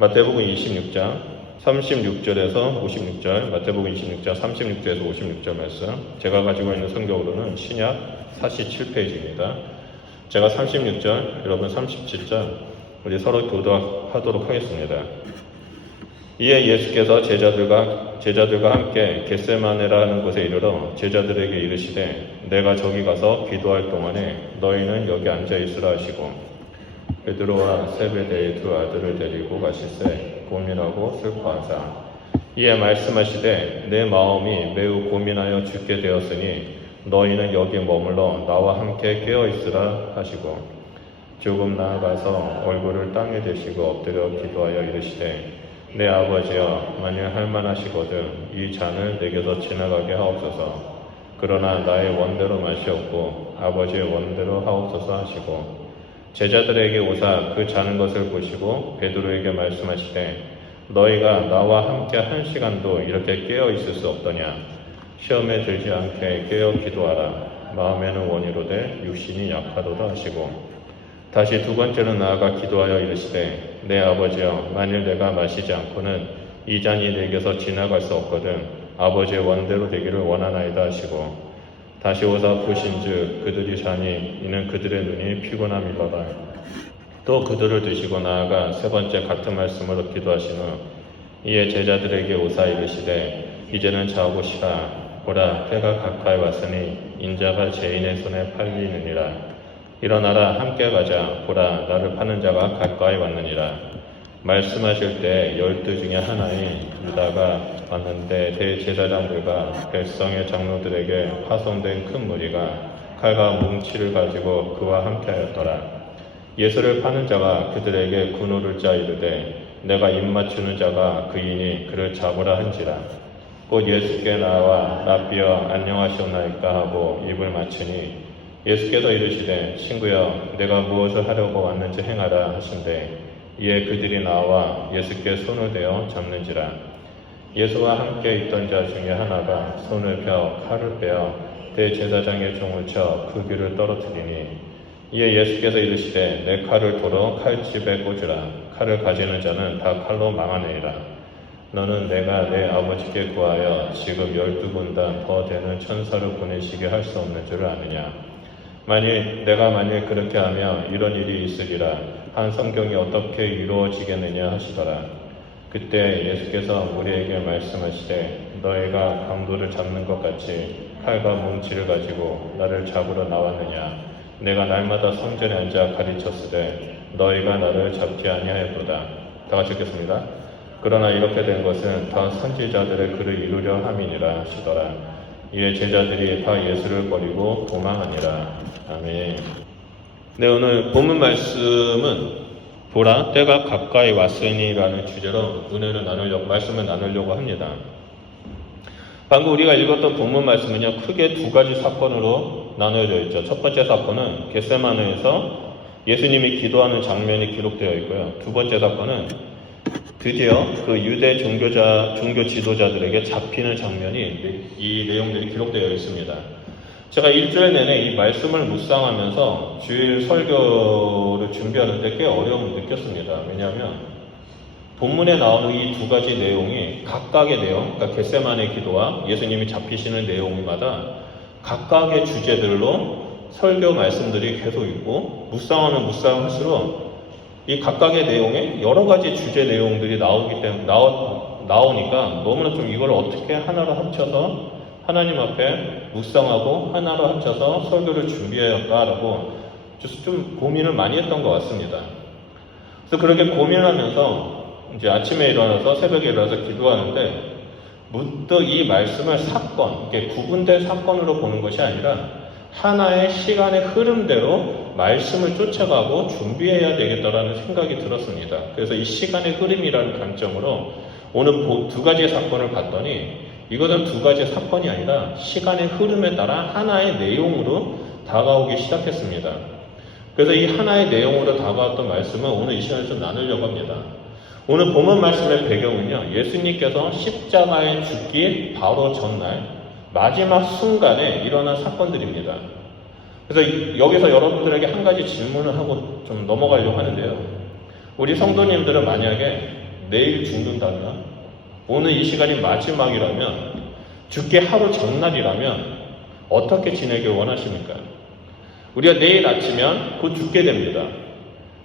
마태복음 26장 36절에서 56절, 마태복음 26장 36절에서 56절 말씀. 제가 가지고 있는 성경으로는 신약 47페이지입니다. 제가 36절, 여러분 37절 우리 서로 교도하도록 하겠습니다. 이에 예수께서 제자들과 함께 겟세마네라는 곳에 이르러 제자들에게 이르시되 내가 저기 가서 기도할 동안에 너희는 여기 앉아 있으라 하시고 베드로와 세베대의 두 아들을 데리고 가실새 고민하고 슬퍼하사 이에 말씀하시되 내 마음이 매우 고민하여 죽게 되었으니 너희는 여기 머물러 나와 함께 깨어 있으라 하시고 조금 나아가서 얼굴을 땅에 대시고 엎드려 기도하여 이르시되 내 아버지여 만일 할만하시거든 이 잔을 내게서 지나가게 하옵소서. 그러나 나의 원대로 마시옵고 아버지의 원대로 하옵소서 하시고 제자들에게 오사 그 자는 것을 보시고 베드로에게 말씀하시되 너희가 나와 함께 한 시간도 이렇게 깨어 있을 수 없더냐. 시험에 들지 않게 깨어 기도하라. 마음에는 원이로되 육신이 약하도다 하시고 다시 두 번째로 나아가 기도하여 이르시되 내 아버지여 만일 내가 마시지 않고는 이 잔이 내게서 지나갈 수 없거든 아버지의 원대로 되기를 원하나이다 하시고 다시 오사 보신즉 그들이 자니 이는 그들의 눈이 피곤함이로다. 또 그들을 드시고 나아가 세 번째 같은 말씀으로 기도하신 후 이에 제자들에게 오사 이르시되 이제는 자고 쉬라. 보라 때가 가까이 왔으니 인자가 죄인의 손에 팔리느니라. 일어나라 함께 가자. 보라 나를 파는 자가 가까이 왔느니라. 말씀하실 때 12 중에 하나인 유다가 왔는데 대제사장들과 백성의 장로들에게 파송된 큰 무리가 칼과 뭉치를 가지고 그와 함께하였더라. 예수를 파는 자가 그들에게 군호를 짜 이르되 내가 입맞추는 자가 그이니 그를 잡으라 한지라. 곧 예수께 나와 라비여 안녕하시옵나이까 하고 입을 맞추니 예수께서 이르시되 친구여 내가 무엇을 하려고 왔는지 행하라 하신대 이에 그들이 나와 예수께 손을 대어 잡는지라. 예수와 함께 있던 자 중에 하나가 손을 펴 칼을 빼어 대제사장의 종을 쳐 그 귀를 떨어뜨리니 이에 예수께서 이르시되 내 칼을 도로 칼집에 꽂으라. 칼을 가지는 자는 다 칼로 망하느니라. 너는 내가 내 아버지께 구하여 지금 12군단 더 되는 천사를 보내시게 할 수 없는 줄 아느냐. 내가 만일 그렇게 하며 이런 일이 있으리라 한 성경이 어떻게 이루어지겠느냐 하시더라. 그때 예수께서 우리에게 말씀하시되 너희가 강도를 잡는 것 같이 칼과 뭉치를 가지고 나를 잡으러 나왔느냐. 내가 날마다 성전에 앉아 가르쳤으되 너희가 나를 잡지 아니하였도다. 다 같이 읽겠습니다. 그러나 이렇게 된 것은 다 선지자들의 글을 이루려 함이니라 하시더라. 이에 제자들이 다 예수를 버리고 도망하니라. 아멘. 네, 오늘 본문 말씀은 보라 때가 가까이 왔으니라는 주제로 말씀을 나누려고 합니다. 방금 우리가 읽었던 본문 말씀은요 크게 두 가지 사건으로 나누어져 있죠. 첫 번째 사건은 겟세마네에서 예수님이 기도하는 장면이 기록되어 있고요. 두 번째 사건은 드디어 그 유대 종교 지도자들에게 잡히는 장면이 이 내용들이 기록되어 있습니다. 제가 일주일 내내 이 말씀을 묵상하면서 주일 설교를 준비하는데 꽤 어려움을 느꼈습니다. 왜냐하면 본문에 나오는 이 두 가지 내용이 각각의 내용, 그러니까 겟세마네 기도와 예수님이 잡히시는 내용마다 각각의 주제들로 설교 말씀들이 계속 있고 묵상하면 묵상할수록 이 각각의 내용에 여러 가지 주제 내용들이 나오니까 너무나 좀 이걸 어떻게 하나로 합쳐서 하나님 앞에 묵상하고 하나로 합쳐서 설교를 준비해야 할까라고 좀 고민을 많이 했던 것 같습니다. 그래서 그렇게 고민하면서 이제 아침에 일어나서 새벽에 일어나서 기도하는데 문득 이 말씀을 이게 구분된 사건으로 보는 것이 아니라 하나의 시간의 흐름대로 말씀을 쫓아가고 준비해야 되겠다라는 생각이 들었습니다. 그래서 이 시간의 흐름이라는 관점으로 오늘 두 가지의 사건을 봤더니 이것은 두 가지의 사건이 아니라 시간의 흐름에 따라 하나의 내용으로 다가오기 시작했습니다. 그래서 이 하나의 내용으로 다가왔던 말씀은 오늘 이 시간에 좀 나누려고 합니다. 오늘 본문 말씀의 배경은요, 예수님께서 십자가에 죽기 바로 전날 마지막 순간에 일어난 사건들입니다. 그래서 여기서 여러분들에게 한 가지 질문을 하고 좀 넘어가려고 하는데요. 우리 성도님들은 만약에 내일 죽는다면, 오늘 이 시간이 마지막이라면, 죽기 하루 전날이라면 어떻게 지내길 원하십니까? 우리가 내일 아치면 곧 죽게 됩니다.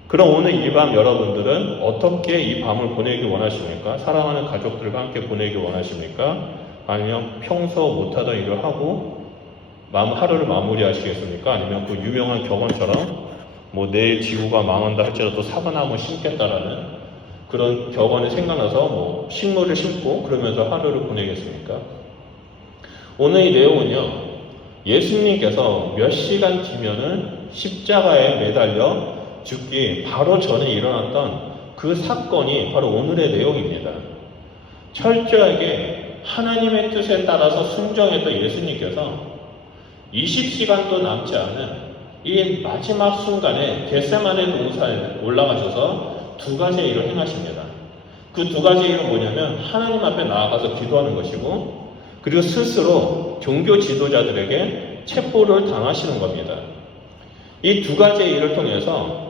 그럼 오늘 이 밤 여러분들은 어떻게 이 밤을 보내길 원하십니까? 사랑하는 가족들과 함께 보내길 원하십니까? 아니면 평소 못하던 일을 하고 하루를 마무리하시겠습니까? 아니면 그 유명한 격언처럼 뭐 내일 지구가 망한다 할지라도 사과나무 심겠다라는 그런 격언이 생각나서 뭐 식물을 심고 그러면서 하루를 보내겠습니까? 오늘 이 내용은요, 예수님께서 몇 시간 뒤면은 십자가에 매달려 죽기 바로 전에 일어났던 그 사건이 바로 오늘의 내용입니다. 철저하게 하나님의 뜻에 따라서 순종했던 예수님께서 20시간도 남지 않은 이 마지막 순간에 겟세마네 동산에 올라가셔서 두 가지의 일을 행하십니다. 그 두 가지 일은 뭐냐면 하나님 앞에 나아가서 기도하는 것이고, 그리고 스스로 종교 지도자들에게 체포를 당하시는 겁니다. 이 두 가지의 일을 통해서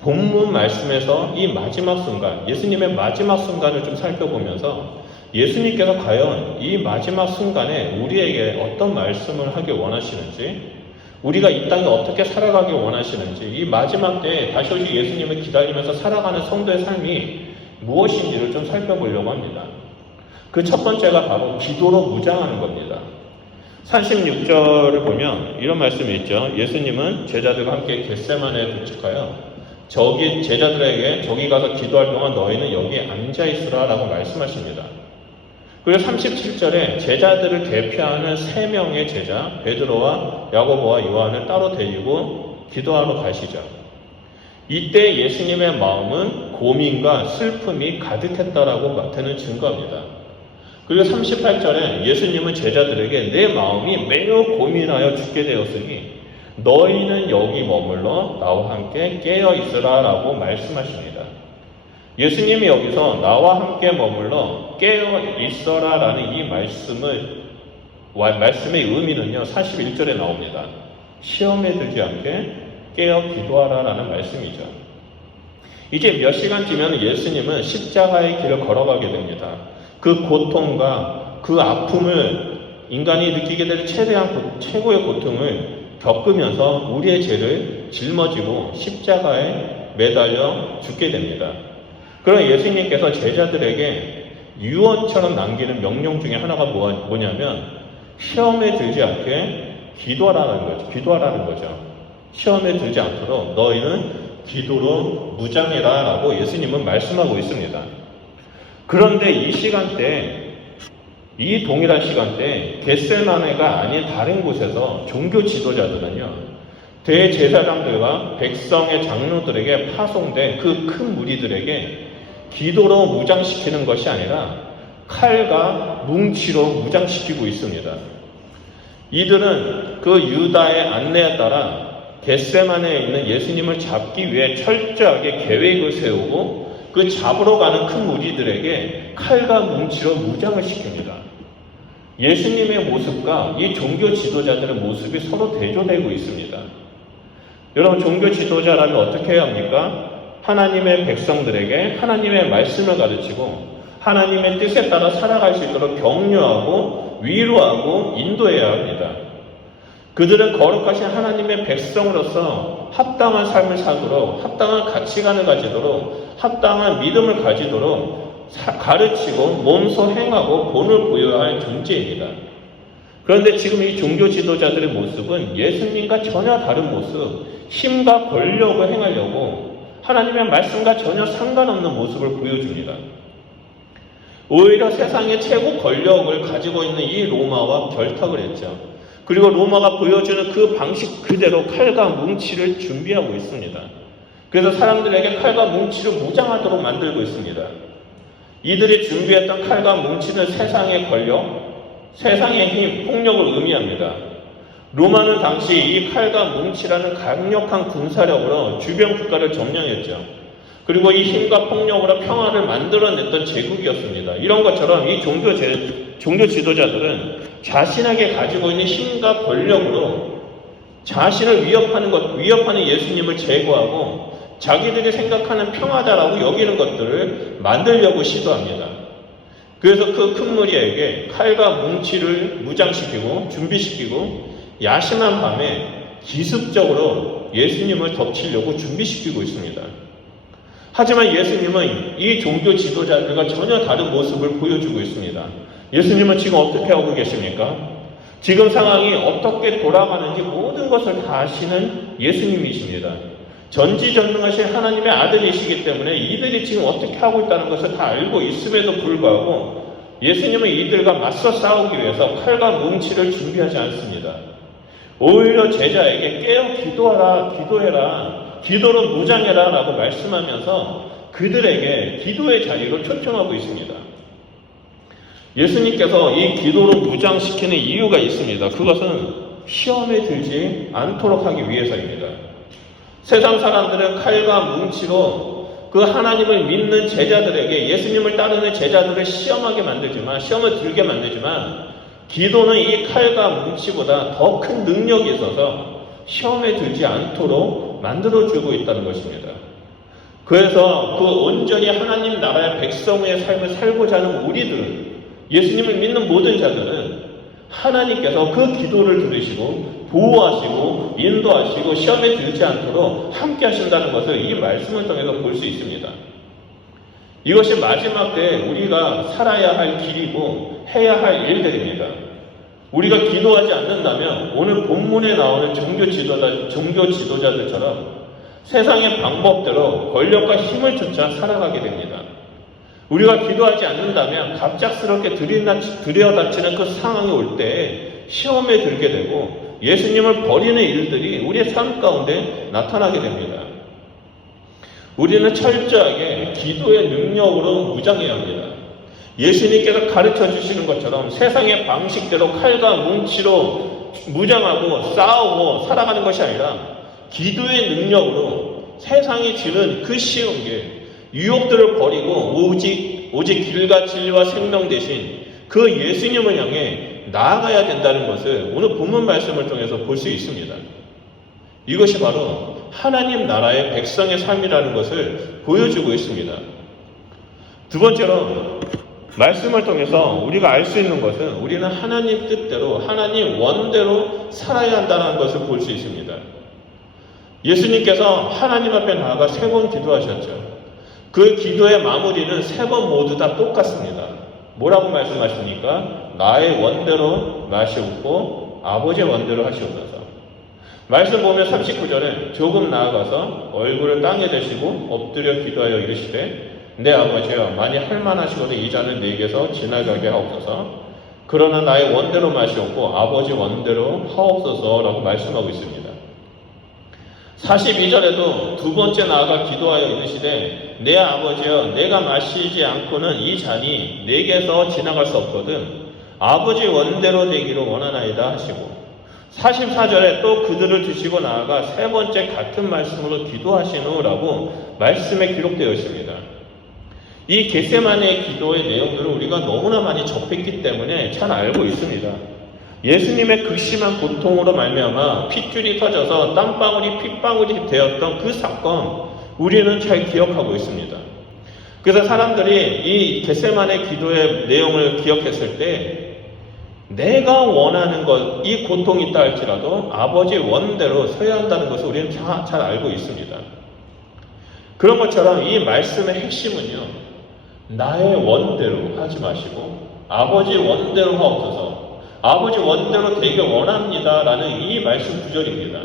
본문 말씀에서 이 마지막 순간, 예수님의 마지막 순간을 좀 살펴보면서 예수님께서 과연 이 마지막 순간에 우리에게 어떤 말씀을 하길 원하시는지, 우리가 이 땅에 어떻게 살아가길 원하시는지, 이 마지막 때에 다시 오실 예수님을 기다리면서 살아가는 성도의 삶이 무엇인지를 좀 살펴보려고 합니다. 그 첫 번째가 바로 기도로 무장하는 겁니다. 36절을 보면 이런 말씀이 있죠. 예수님은 제자들과 함께 겟세마네에 도착하여 제자들에게 저기 가서 기도할 동안 너희는 여기에 앉아있으라 라고 말씀하십니다. 그리고 37절에 제자들을 대표하는 3명의 제자 베드로와 야고보와 요한을 따로 데리고 기도하러 가시죠. 이때 예수님의 마음은 고민과 슬픔이 가득했다라고 되는 증거입니다. 그리고 38절에 예수님은 제자들에게 내 마음이 매우 고민하여 죽게 되었으니 너희는 여기 머물러 나와 함께 깨어 있으라 라고 말씀하십니다. 예수님이 여기서 나와 함께 머물러 깨어 있어라 라는 이 말씀의 의미는요, 41절에 나옵니다. 시험에 들지 않게 깨어 기도하라 라는 말씀이죠. 이제 몇 시간 뒤면 예수님은 십자가의 길을 걸어가게 됩니다. 그 고통과 그 아픔을 인간이 느끼게 될 최고의 고통을 겪으면서 우리의 죄를 짊어지고 십자가에 매달려 죽게 됩니다. 그럼 예수님께서 제자들에게 유언처럼 남기는 명령 중에 하나가 뭐냐면 시험에 들지 않게 기도하라는 거죠. 시험에 들지 않도록 너희는 기도로 무장해라 라고 예수님은 말씀하고 있습니다. 그런데 이 동일한 시간대에 겟세마네가 아닌 다른 곳에서 종교 지도자들은요, 대제사장들과 백성의 장로들에게 파송된 그 큰 무리들에게 기도로 무장시키는 것이 아니라 칼과 뭉치로 무장시키고 있습니다. 이들은 그 유다의 안내에 따라 겟세마네에 있는 예수님을 잡기 위해 철저하게 계획을 세우고 그 잡으러 가는 큰 무리들에게 칼과 뭉치로 무장을 시킵니다. 예수님의 모습과 이 종교 지도자들의 모습이 서로 대조되고 있습니다. 여러분, 종교 지도자라면 어떻게 해야 합니까? 하나님의 백성들에게 하나님의 말씀을 가르치고 하나님의 뜻에 따라 살아갈 수 있도록 격려하고 위로하고 인도해야 합니다. 그들은 거룩하신 하나님의 백성으로서 합당한 삶을 살도록, 합당한 가치관을 가지도록, 합당한 믿음을 가지도록 가르치고 몸소 행하고 본을 보여야 할 존재입니다. 그런데 지금 이 종교 지도자들의 모습은 예수님과 전혀 다른 모습, 힘과 권력을 행하려고 하나님의 말씀과 전혀 상관없는 모습을 보여줍니다. 오히려 세상의 최고 권력을 가지고 있는 이 로마와 결탁을 했죠. 그리고 로마가 보여주는 그 방식 그대로 칼과 뭉치를 준비하고 있습니다. 그래서 사람들에게 칼과 뭉치를 무장하도록 만들고 있습니다. 이들이 준비했던 칼과 뭉치는 세상의 권력, 세상의 힘, 폭력을 의미합니다. 로마는 당시 이 칼과 뭉치라는 강력한 군사력으로 주변 국가를 점령했죠. 그리고 이 힘과 폭력으로 평화를 만들어냈던 제국이었습니다. 이런 것처럼 이 종교 지도자들은 자신에게 가지고 있는 힘과 권력으로 자신을 위협하는 예수님을 제거하고 자기들이 생각하는 평화다라고 여기는 것들을 만들려고 시도합니다. 그래서 그 큰 무리에게 칼과 뭉치를 무장시키고 준비시키고 야심한 밤에 기습적으로 예수님을 덮치려고 준비시키고 있습니다. 하지만 예수님은 이 종교 지도자들과 전혀 다른 모습을 보여주고 있습니다. 예수님은 지금 어떻게 하고 계십니까? 지금 상황이 어떻게 돌아가는지 모든 것을 다 아시는 예수님이십니다. 전지전능하신 하나님의 아들이시기 때문에 이들이 지금 어떻게 하고 있다는 것을 다 알고 있음에도 불구하고 예수님은 이들과 맞서 싸우기 위해서 칼과 뭉치를 준비하지 않습니다. 오히려 제자에게 깨어 기도하라, 기도해라, 기도로 무장해라 라고 말씀하면서 그들에게 기도의 자리로 초청하고 있습니다. 예수님께서 이 기도로 무장시키는 이유가 있습니다. 그것은 시험에 들지 않도록 하기 위해서입니다. 세상 사람들은 칼과 뭉치로 그 하나님을 믿는 제자들에게, 예수님을 따르는 제자들을 시험하게 만들지만, 시험을 들게 만들지만, 기도는 이 칼과 뭉치보다 더 큰 능력이 있어서 시험에 들지 않도록 만들어주고 있다는 것입니다. 그래서 그 온전히 하나님 나라의 백성의 삶을 살고자 하는 우리들은, 예수님을 믿는 모든 자들은 하나님께서 그 기도를 들으시고 보호하시고 인도하시고 시험에 들지 않도록 함께 하신다는 것을 이 말씀을 통해서 볼 수 있습니다. 이것이 마지막 때에 우리가 살아야 할 길이고 해야 할 일들입니다. 우리가 기도하지 않는다면 오늘 본문에 나오는 종교 지도자들처럼 세상의 방법대로 권력과 힘을 쫓아 살아가게 됩니다. 우리가 기도하지 않는다면 갑작스럽게 들여닥치는 그 상황이 올 때 시험에 들게 되고 예수님을 버리는 일들이 우리의 삶 가운데 나타나게 됩니다. 우리는 철저하게 기도의 능력으로 무장해야 합니다. 예수님께서 가르쳐 주시는 것처럼 세상의 방식대로 칼과 뭉치로 무장하고 싸우고 살아가는 것이 아니라 기도의 능력으로 세상이 주는 그 쉬운 길, 유혹들을 버리고 오직 길과 진리와 생명 대신 그 예수님을 향해 나아가야 된다는 것을 오늘 본문 말씀을 통해서 볼 수 있습니다. 이것이 바로 하나님 나라의 백성의 삶이라는 것을 보여주고 있습니다. 두 번째로 말씀을 통해서 우리가 알 수 있는 것은 우리는 하나님 뜻대로, 하나님 원대로 살아야 한다는 것을 볼 수 있습니다. 예수님께서 하나님 앞에 나아가 3번 기도하셨죠. 그 기도의 마무리는 3번 모두 다 똑같습니다. 뭐라고 말씀하십니까? 나의 원대로 마시옵고 아버지의 원대로 하시옵소서. 말씀 보면 39절에 조금 나아가서 얼굴을 땅에 대시고 엎드려 기도하여 이르시되 내 아버지여 만일 할만하시거든 이 잔을 내게서 지나가게 하옵소서. 그러나 나의 원대로 마시옵고 아버지 원대로 하옵소서라고 말씀하고 있습니다. 42절에도 두 번째 나아가 기도하여 이르시되 내 아버지여 내가 마시지 않고는 이 잔이 내게서 지나갈 수 없거든 아버지 원대로 되기를 원하나이다 하시고 44절에 또 그들을 드시고 나아가 3번째 같은 말씀으로 기도하신 후라고 말씀에 기록되어 있습니다. 이 겟세마네 기도의 내용들을 우리가 너무나 많이 접했기 때문에 잘 알고 있습니다. 예수님의 극심한 고통으로 말미암아 핏줄이 터져서 땀방울이 핏방울이 되었던 그 사건 우리는 잘 기억하고 있습니다. 그래서 사람들이 이 겟세마네 기도의 내용을 기억했을 때 내가 원하는 것, 이 고통이 있다 할지라도 아버지 원대로 서야 한다는 것을 우리는 잘 알고 있습니다. 그런 것처럼 이 말씀의 핵심은요, 나의 원대로 하지 마시고 아버지 원대로 하옵소서, 아버지 원대로 되길 원합니다 라는 이 말씀 구절입니다.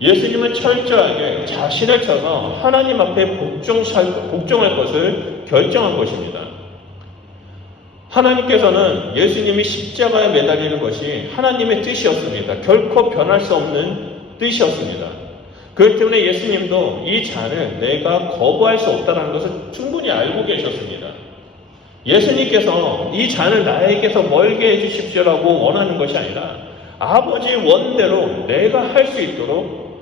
예수님은 철저하게 자신을 쳐서 하나님 앞에 복종할 것을 결정한 것입니다. 하나님께서는 예수님이 십자가에 매달리는 것이 하나님의 뜻이었습니다. 결코 변할 수 없는 뜻이었습니다. 그렇기 때문에 예수님도 이 잔을 내가 거부할 수 없다는 것을 충분히 알고 계셨습니다. 예수님께서 이 잔을 나에게서 멀게 해주십시오라고 원하는 것이 아니라 아버지 원대로 내가 할 수 있도록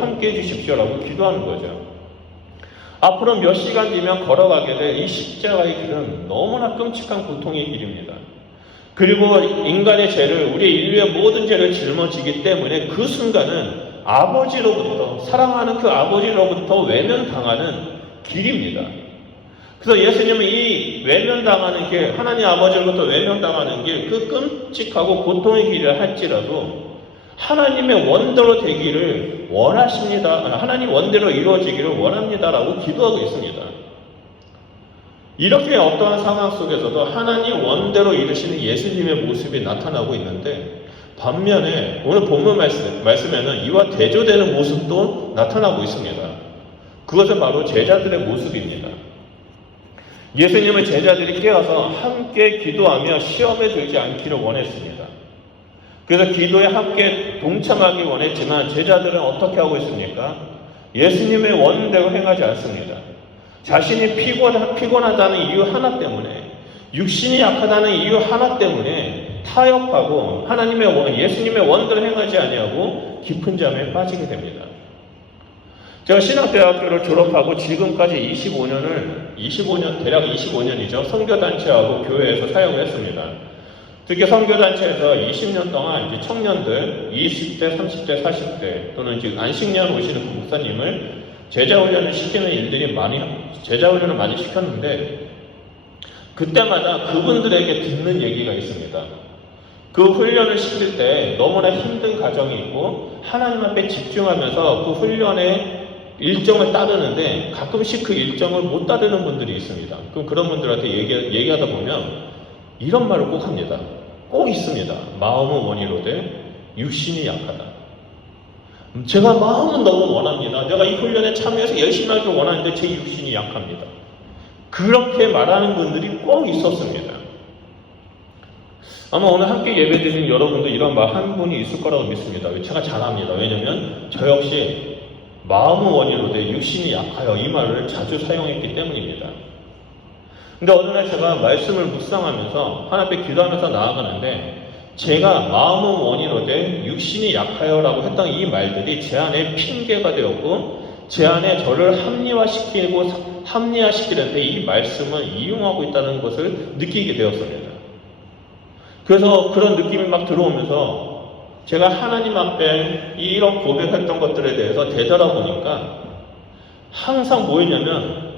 함께 해주십시오라고 기도하는 거죠. 앞으로 몇 시간 뒤면 걸어가게 될 이 십자가의 길은 너무나 끔찍한 고통의 길입니다. 그리고 인간의 죄를, 우리 인류의 모든 죄를 짊어지기 때문에 그 순간은 아버지로부터, 사랑하는 그 아버지로부터 외면당하는 길입니다. 그래서 예수님은 이 외면당하는 길, 하나님 아버지로부터 외면당하는 길, 그 끔찍하고 고통의 길을 할지라도 하나님의 원대로 되기를 원하십니다. 하나님 원대로 이루어지기를 원합니다라고 기도하고 있습니다. 이렇게 어떠한 상황 속에서도 하나님 원대로 이루시는 예수님의 모습이 나타나고 있는데, 반면에 오늘 본문 말씀에는 이와 대조되는 모습도 나타나고 있습니다. 그것은 바로 제자들의 모습입니다. 예수님은 제자들이 깨어서 함께 기도하며 시험에 들지 않기를 원했습니다. 그래서 기도에 함께 동참하기 원했지만 제자들은 어떻게 하고 있습니까? 예수님의 원대로 행하지 않습니다. 자신이 피곤하다는 이유 하나 때문에, 육신이 약하다는 이유 하나 때문에 타협하고 예수님의 원대로 행하지 아니하고 깊은 잠에 빠지게 됩니다. 제가 신학대학교를 졸업하고 지금까지 대략 25년이죠. 선교단체하고 교회에서 사역을 했습니다. 특히 선교단체에서 20년 동안 이제 청년들, 20대, 30대, 40대, 또는 지금 안식년 오시는 그 목사님을 제자훈련을 시키는 제자훈련을 많이 시켰는데, 그때마다 그분들에게 듣는 얘기가 있습니다. 그 훈련을 시킬 때 너무나 힘든 과정이 있고, 하나님 앞에 집중하면서 그 훈련의 일정을 따르는데 가끔씩 그 일정을 못 따르는 분들이 있습니다. 그럼 그런 분들한테 얘기하다 보면 이런 말을 꼭 합니다. 꼭 있습니다. 마음은 원이로되 육신이 약하다. 제가 마음은 너무 원합니다. 내가 이 훈련에 참여해서 열심히 하길 원하는데 제 육신이 약합니다. 그렇게 말하는 분들이 꼭 있었습니다. 아마 오늘 함께 예배드리는 여러분도 이런 말 한 분이 있을 거라고 믿습니다. 제가 잘합니다. 왜냐하면 저 역시 마음은 원이로되 육신이 약하여, 이 말을 자주 사용했기 때문입니다. 근데 어느 날 제가 말씀을 묵상하면서 하나님 앞에 기도하면서 나아가는데, 제가 마음은 원이로되 육신이 약하여라고 했던 이 말들이 제 안에 핑계가 되었고, 제 안에 저를 합리화시키는데 이 말씀을 이용하고 있다는 것을 느끼게 되었습니다. 그래서 그런 느낌이 막 들어오면서 제가 하나님 앞에 이런 고백했던 것들에 대해서 되돌아보니까 항상 뭐였냐면,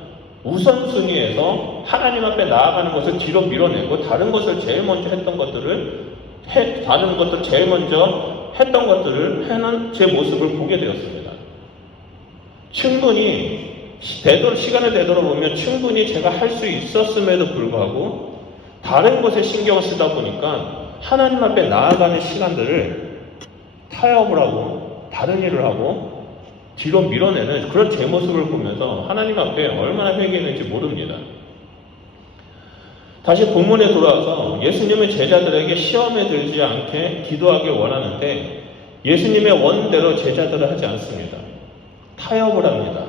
우선순위에서 하나님 앞에 나아가는 것을 뒤로 밀어내고 다른 것을 제일 먼저 했던 것들을 하는 제 모습을 보게 되었습니다. 충분히 시간을 되돌아보면 충분히 제가 할 수 있었음에도 불구하고 다른 것에 신경을 쓰다 보니까 하나님 앞에 나아가는 시간들을 타협을 하고 다른 일을 하고 뒤로 밀어내는 그런 제 모습을 보면서 하나님 앞에 얼마나 회개했는지 모릅니다. 다시 본문에 돌아와서 예수님은 제자들에게 시험에 들지 않게 기도하길 원하는데, 예수님의 원대로 제자들을 하지 않습니다. 타협을 합니다.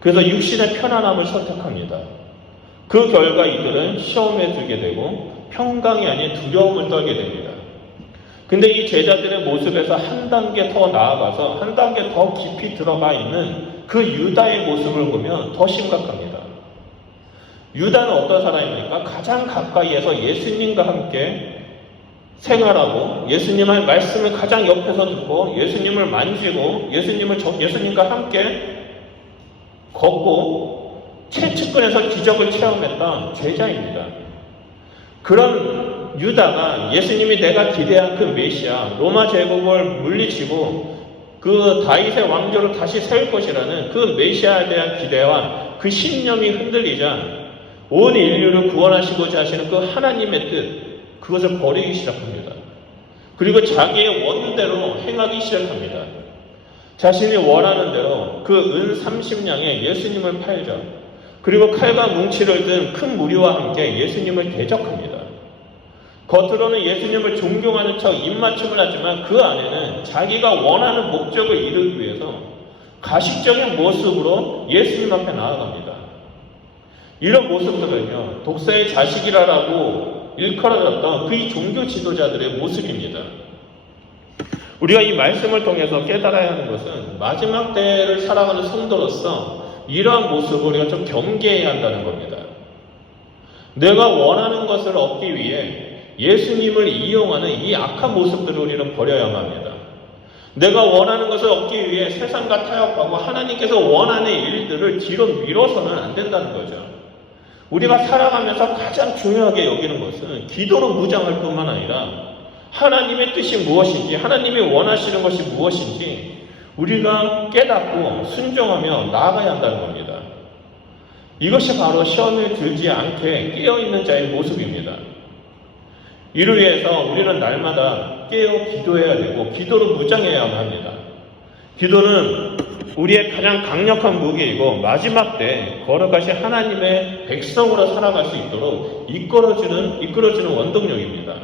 그래서 육신의 편안함을 선택합니다. 그 결과 이들은 시험에 들게 되고 평강이 아닌 두려움을 떨게 됩니다. 근데 이 제자들의 모습에서 한 단계 더 나아가서 한 단계 더 깊이 들어가 있는 그 유다의 모습을 보면 더 심각합니다. 유다는 어떤 사람입니까? 가장 가까이에서 예수님과 함께 생활하고 예수님의 말씀을 가장 옆에서 듣고 예수님을 만지고 예수님과 함께 걷고 최측근에서 기적을 체험했던 제자입니다. 그런 유다가 예수님이 내가 기대한 그 메시아, 로마 제국을 물리치고 그 다윗의 왕조를 다시 세울 것이라는 그 메시아에 대한 기대와 그 신념이 흔들리자 온 인류를 구원하시고자 하시는 그 하나님의 뜻, 그것을 버리기 시작합니다. 그리고 자기의 원대로 행하기 시작합니다. 자신이 원하는 대로 그 은 30냥에 예수님을 팔죠. 그리고 칼과 뭉치를 든 큰 무리와 함께 예수님을 대적합니다. 겉으로는 예수님을 존경하는 척 입맞춤을 하지만 그 안에는 자기가 원하는 목적을 이루기 위해서 가식적인 모습으로 예수님 앞에 나아갑니다. 이런 모습들은요, 독사의 자식이라고 일컬어졌던 그 종교 지도자들의 모습입니다. 우리가 이 말씀을 통해서 깨달아야 하는 것은 마지막 때를 살아가는 성도로서 이러한 모습을 우리가 좀 경계해야 한다는 겁니다. 내가 원하는 것을 얻기 위해 예수님을 이용하는 이 악한 모습들을 우리는 버려야만 합니다. 내가 원하는 것을 얻기 위해 세상과 타협하고 하나님께서 원하는 일들을 뒤로 미뤄서는 안 된다는 거죠. 우리가 살아가면서 가장 중요하게 여기는 것은 기도로 무장할 뿐만 아니라 하나님의 뜻이 무엇인지, 하나님이 원하시는 것이 무엇인지 우리가 깨닫고 순종하며 나아가야 한다는 겁니다. 이것이 바로 시험을 들지 않게 깨어있는 자의 모습입니다. 이를 위해서 우리는 날마다 깨어 기도해야 되고 기도로 무장해야만 합니다. 기도는 우리의 가장 강력한 무기이고 마지막 때 걸어가신 하나님의 백성으로 살아갈 수 있도록 이끌어주는 원동력입니다.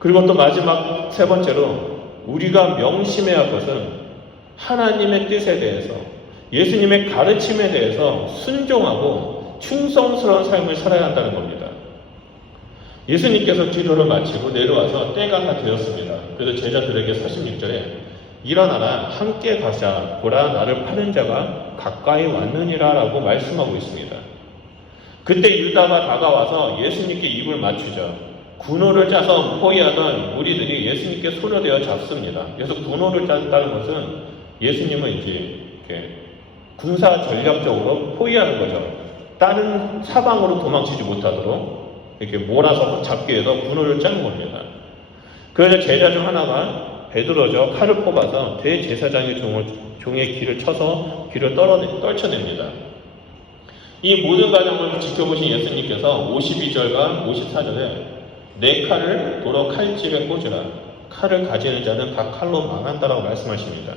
그리고 또 마지막 세 번째로 우리가 명심해야 할 것은 하나님의 뜻에 대해서, 예수님의 가르침에 대해서 순종하고 충성스러운 삶을 살아야 한다는 겁니다. 예수님께서 기도를 마치고 내려와서 때가 다 되었습니다. 그래서 제자들에게 46절에 일어나라 함께 가자 보라 나를 파는 자가 가까이 왔느니라 라고 말씀하고 있습니다. 그때 유다가 다가와서 예수님께 입을 맞추죠. 군호를 짜서 포위하던 무리들이 예수님께 손을 대어 잡습니다. 그래서 군호를 짠다는 것은 예수님을 이제 이렇게 군사 전략적으로 포위하는 거죠. 다른 사방으로 도망치지 못하도록 이렇게 몰아서 잡기 위해서 군호를 짜는 겁니다. 그래서 제자 중 하나가 베드로죠. 칼을 뽑아서 대제사장의 종의 귀를 쳐서 귀를 떨쳐냅니다. 이 모든 과정을 지켜보신 예수님께서 52절과 54절에 내 칼을 도로 칼집에 꽂으라. 칼을 가지는 자는 각 칼로 망한다라고 말씀하십니다.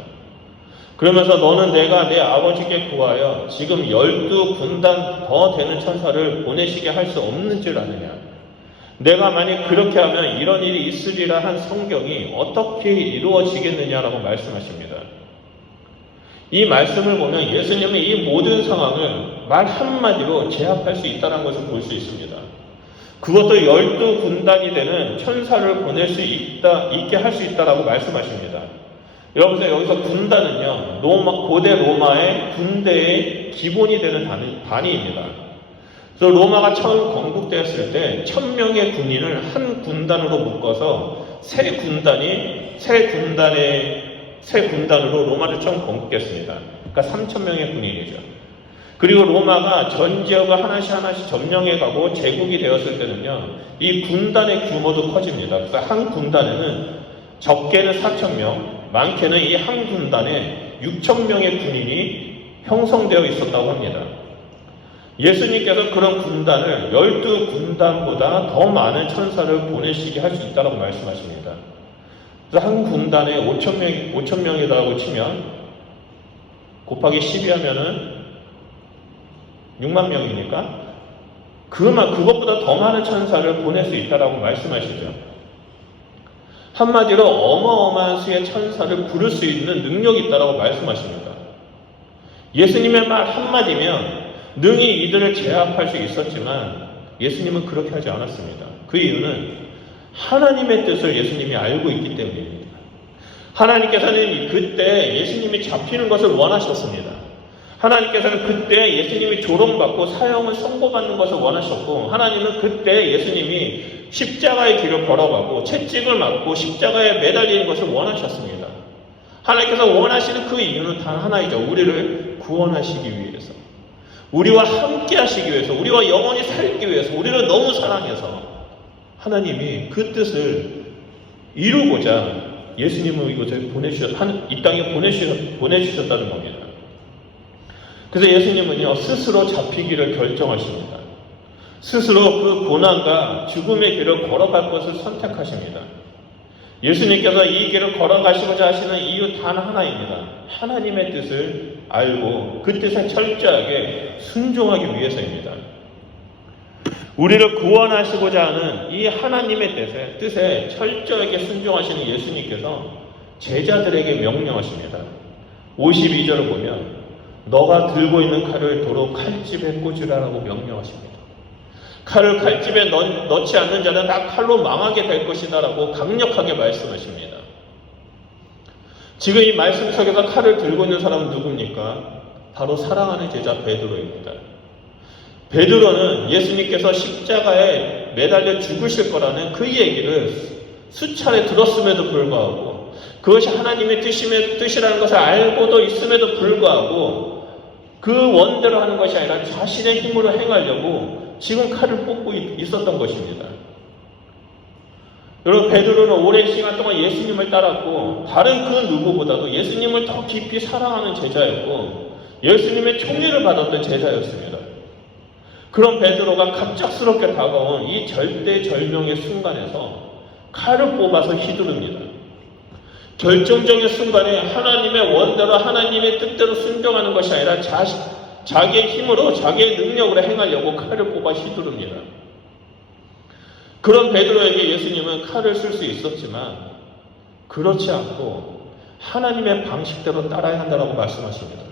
그러면서 너는 내가 내 아버지께 구하여 지금 12군단 더 되는 천사를 보내시게 할 수 없는 줄 아느냐. 내가 만약 그렇게 하면 이런 일이 있으리라 한 성경이 어떻게 이루어지겠느냐라고 말씀하십니다. 이 말씀을 보면 예수님은 이 모든 상황을 말 한마디로 제압할 수 있다는 것을 볼 수 있습니다. 그것도 12군단이 되는 천사를 보낼 수 있게 할 수 있다라고 말씀하십니다. 여러분들 여기서 군단은요, 고대 로마의 군대의 기본이 되는 단위입니다. 그래서 로마가 처음 건국되었을 때 1000명의 군인을 한 군단으로 묶어서 세 군단으로 로마를 처음 건국했습니다. 그러니까 3000명의 군인이죠. 그리고 로마가 전 지역을 하나씩 점령해 가고 제국이 되었을 때는요, 이 군단의 규모도 커집니다. 그래서 한 군단에는 적게는 4000명, 많게는 이 한 군단에 6000명의 군인이 형성되어 있었다고 합니다. 예수님께서 그런 군단을 12군단보다 더 많은 천사를 보내시게 할 수 있다고 말씀하십니다. 그래서 한 군단에 5,000명이라고 치면 곱하기 12 하면은 6만 명이니까 그것보다 더 많은 천사를 보낼 수 있다고 말씀하시죠. 한마디로 어마어마한 수의 천사를 부를 수 있는 능력이 있다고 말씀하십니다. 예수님의 말 한마디면 능히 이들을 제압할 수 있었지만 예수님은 그렇게 하지 않았습니다. 그 이유는 하나님의 뜻을 예수님이 알고 있기 때문입니다. 하나님께서는 그때 예수님이 잡히는 것을 원하셨습니다. 하나님께서는 그때 예수님이 조롱받고 사형을 선고받는 것을 원하셨고, 하나님은 그때 예수님이 십자가의 길을 걸어가고 채찍을 맞고 십자가에 매달리는 것을 원하셨습니다. 하나님께서 원하시는 그 이유는 단 하나이죠. 우리를 구원하시기 위해서, 우리와 함께 하시기 위해서, 우리와 영원히 살기 위해서, 우리를 너무 사랑해서 하나님이 그 뜻을 이루고자 예수님을 이곳에 이 땅에 보내주셨다는 겁니다. 그래서 예수님은요, 스스로 잡히기를 결정하십니다. 스스로 그 고난과 죽음의 길을 걸어갈 것을 선택하십니다. 예수님께서 이 길을 걸어가시고자 하시는 이유 단 하나입니다. 하나님의 뜻을 알고 그 뜻에 철저하게 순종하기 위해서입니다. 우리를 구원하시고자 하는 이 하나님의 뜻에 철저하게 순종하시는 예수님께서 제자들에게 명령하십니다. 52절을 보면 너가 들고 있는 칼을 도로 칼집에 꽂으라라고 명령하십니다. 칼을 칼집에 넣지 않는 자는 다 칼로 망하게 될 것이다 라고 강력하게 말씀하십니다. 지금 이 말씀 속에서 칼을 들고 있는 사람은 누굽니까? 바로 사랑하는 제자 베드로입니다. 베드로는 예수님께서 십자가에 매달려 죽으실 거라는 그 얘기를 수차례 들었음에도 불구하고 그것이 하나님의 뜻이라는 것을 알고도 있음에도 불구하고 그 원대로 하는 것이 아니라 자신의 힘으로 행하려고 지금 칼을 뽑고 있었던 것입니다. 여러분, 베드로는 오랜 시간 동안 예수님을 따랐고 다른 그 누구보다도 예수님을 더 깊이 사랑하는 제자였고 예수님의 총리를 받았던 제자였습니다. 그런 베드로가 갑작스럽게 다가온 이 절대절명의 순간에서 칼을 뽑아서 휘두릅니다. 결정적인 순간에 하나님의 원대로 하나님의 뜻대로 순종하는 것이 아니라 자기의 힘으로 자기의 능력으로 행하려고 칼을 뽑아 휘두릅니다. 그런 베드로에게 예수님은 칼을 쓸 수 있었지만 그렇지 않고 하나님의 방식대로 따라야 한다고 말씀하십니다.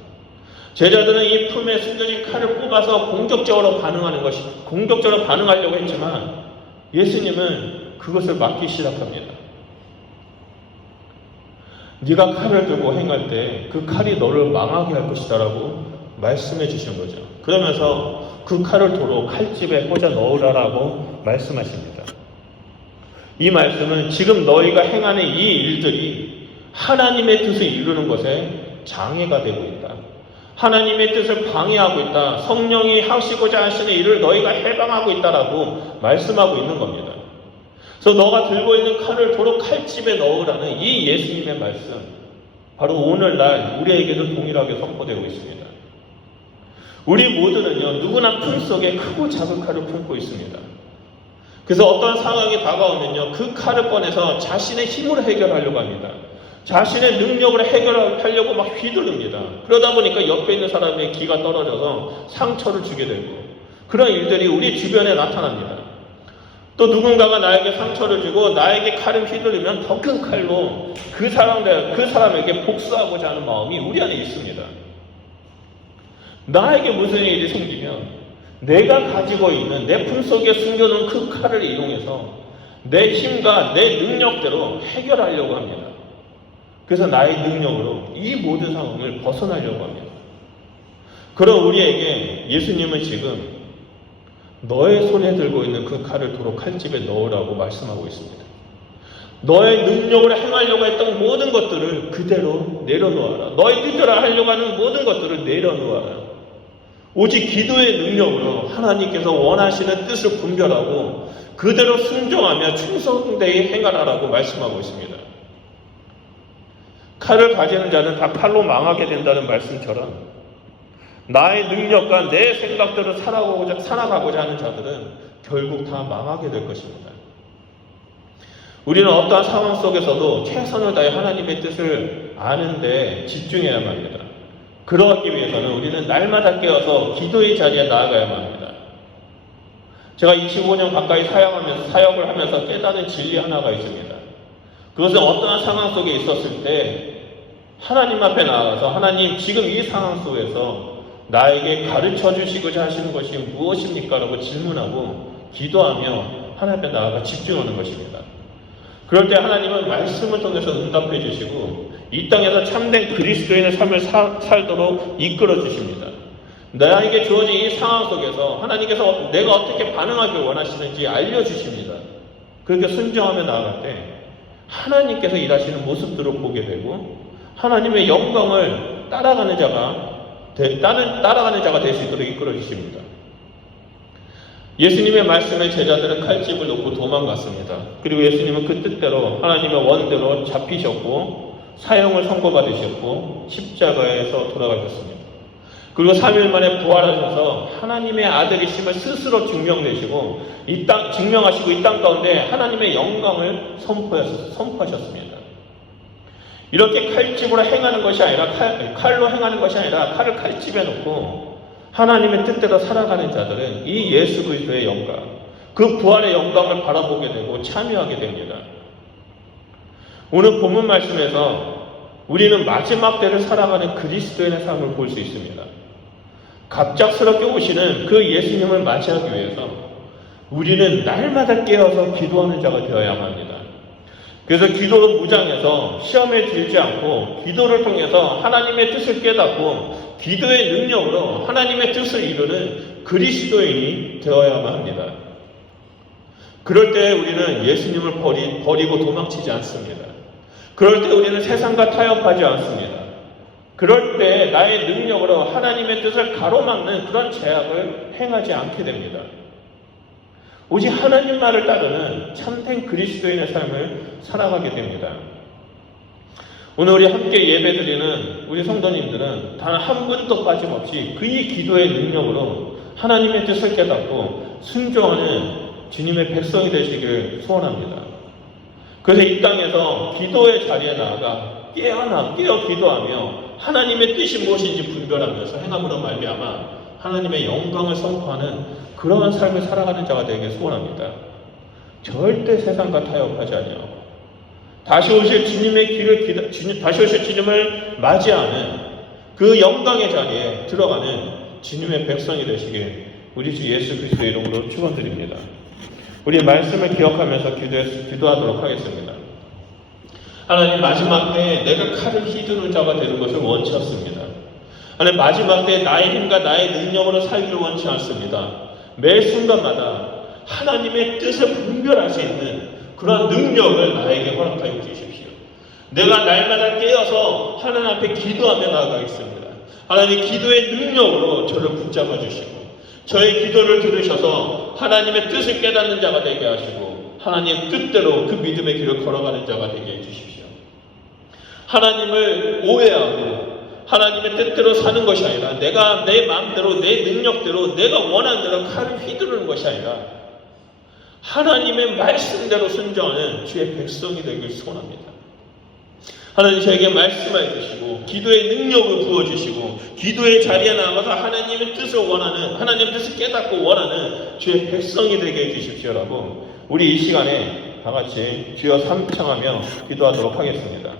제자들은 이 품에 숨겨진 칼을 뽑아서 공격적으로 반응하려고 했지만 예수님은 그것을 막기 시작합니다. 네가 칼을 들고 행할 때 그 칼이 너를 망하게 할 것이다 라고 말씀해 주신 거죠. 그러면서 그 칼을 도로 칼집에 꽂아 넣으라라고 말씀하십니다. 이 말씀은 지금 너희가 행하는 이 일들이 하나님의 뜻을 이루는 것에 장애가 되고 있다. 하나님의 뜻을 방해하고 있다. 성령이 하시고자 하시는 일을 너희가 해방하고 있다라고 말씀하고 있는 겁니다. 그래서 너가 들고 있는 칼을 도로 칼집에 넣으라는 이 예수님의 말씀, 바로 오늘날 우리에게도 동일하게 선포되고 있습니다. 우리 모두는요, 누구나 품속에 크고 작은 칼을 품고 있습니다. 그래서 어떤 상황이 다가오면요, 그 칼을 꺼내서 자신의 힘으로 해결하려고 합니다. 자신의 능력으로 해결하려고 막 휘두릅니다. 그러다 보니까 옆에 있는 사람의 기가 떨어져서 상처를 주게 되고, 그런 일들이 우리 주변에 나타납니다. 또 누군가가 나에게 상처를 주고 나에게 칼을 휘두르면 더 큰 칼로 그 사람에게 복수하고자 하는 마음이 우리 안에 있습니다. 나에게 무슨 일이 생기면 내가 가지고 있는 내 품속에 숨겨놓은 그 칼을 이용해서 내 힘과 내 능력대로 해결하려고 합니다. 그래서 나의 능력으로 이 모든 상황을 벗어나려고 합니다. 그럼 우리에게 예수님은 지금 너의 손에 들고 있는 그 칼을 도로 칼집에 넣으라고 말씀하고 있습니다. 너의 능력으로 행하려고 했던 모든 것들을 그대로 내려놓아라. 너의 뜻대로 하려고 하는 모든 것들을 내려놓아라. 오직 기도의 능력으로 하나님께서 원하시는 뜻을 분별하고 그대로 순종하며 충성되이 행하라라고 말씀하고 있습니다. 칼을 가지는 자는 다 칼로 망하게 된다는 말씀처럼 나의 능력과 내 생각대로 살아가고자 하는 자들은 결국 다 망하게 될 것입니다. 우리는 어떠한 상황 속에서도 최선을 다해 하나님의 뜻을 아는데 집중해야만 합니다. 그러기 위해서는 우리는 날마다 깨어서 기도의 자리에 나아가야만 합니다. 제가 25년 가까이 사역을 하면서 깨달은 진리 하나가 있습니다. 그것은 어떠한 상황 속에 있었을 때 하나님 앞에 나아가서 하나님, 지금 이 상황 속에서 나에게 가르쳐 주시고자 하시는 것이 무엇입니까? 라고 질문하고 기도하며 하나님 앞에 나아가 집중하는 것입니다. 그럴 때 하나님은 말씀을 통해서 응답해 주시고 이 땅에서 참된 그리스도인의 삶을 살도록 이끌어 주십니다. 나에게 주어진 이 상황 속에서 하나님께서 내가 어떻게 반응하길 원하시는지 알려주십니다. 그렇게 순종하며 나아갈 때 하나님께서 일하시는 모습들을 보게 되고 하나님의 영광을 따라가는 자가 될 수 있도록 이끌어 주십니다. 예수님의 말씀에 제자들은 칼집을 놓고 도망갔습니다. 그리고 예수님은 그 뜻대로 하나님의 원대로 잡히셨고 사형을 선고받으셨고 십자가에서 돌아가셨습니다. 그리고 3일 만에 부활하셔서 하나님의 아들이심을 스스로 증명하시고 이 땅 가운데 하나님의 영광을 선포하셨습니다. 이렇게 칼집으로 행하는 것이 아니라 칼로 행하는 것이 아니라 칼을 칼집에 놓고 하나님의 뜻대로 살아가는 자들은 이 예수 그리스도의 영광, 그 부활의 영광을 바라보게 되고 참여하게 됩니다. 오늘 본문 말씀에서 우리는 마지막 때를 살아가는 그리스도인의 삶을 볼 수 있습니다. 갑작스럽게 오시는 그 예수님을 맞이하기 위해서 우리는 날마다 깨어서 기도하는 자가 되어야만 합니다. 그래서 기도로 무장해서 시험에 들지 않고 기도를 통해서 하나님의 뜻을 깨닫고 기도의 능력으로 하나님의 뜻을 이루는 그리스도인이 되어야만 합니다. 그럴 때 우리는 예수님을 버리고 도망치지 않습니다. 그럴 때 우리는 세상과 타협하지 않습니다. 그럴 때 나의 능력으로 하나님의 뜻을 가로막는 그런 제약을 행하지 않게 됩니다. 오직 하나님 말을 따르는 참된 그리스도인의 삶을 살아가게 됩니다. 오늘 우리 함께 예배드리는 우리 성도님들은 단 한 분도 빠짐없이 그의 기도의 능력으로 하나님의 뜻을 깨닫고 순종하는 주님의 백성이 되시길 소원합니다. 그래서 이 땅에서 기도의 자리에 나아가 깨어 기도하며 하나님의 뜻이 무엇인지 분별하면서 행함으로 말미암아 하나님의 영광을 선포하는 그러한 삶을 살아가는 자가 되길 소원합니다. 절대 세상과 타협하지 아니하고 다시 오실 주님을 맞이하는 그 영광의 자리에 들어가는 주님의 백성이 되시길 우리 주 예수 그리스도의 이름으로 축원드립니다. 우리 말씀을 기억하면서 기도하도록 하겠습니다. 하나님, 마지막 때에 내가 칼을 휘두르는 자가 되는 것을 원치 않습니다. 하나님, 마지막 때에 나의 힘과 나의 능력으로 살기를 원치 않습니다. 매 순간마다 하나님의 뜻을 분별할 수 있는 그런 능력을 나에게 허락하여 주십시오. 내가 날마다 깨어서 하나님 앞에 기도하며 나아가겠습니다. 하나님, 기도의 능력으로 저를 붙잡아 주시고 저의 기도를 들으셔서 하나님의 뜻을 깨닫는 자가 되게 하시고 하나님의 뜻대로 그 믿음의 길을 걸어가는 자가 되게 해주십시오. 하나님을 오해하고 하나님의 뜻대로 사는 것이 아니라 내가 내 마음대로 내 능력대로 내가 원하는 대로 칼을 휘두르는 것이 아니라 하나님의 말씀대로 순종하는 주의 백성이 되길 소원합니다. 하나님, 저에게 말씀해 주시고 기도의 능력을 부어주시고 기도의 자리에 나가서 하나님의 뜻을 원하는, 하나님의 뜻을 깨닫고 원하는 주의 백성이 되게 해주십시오라고 우리 이 시간에 다 같이 주여 삼창하며 기도하도록 하겠습니다.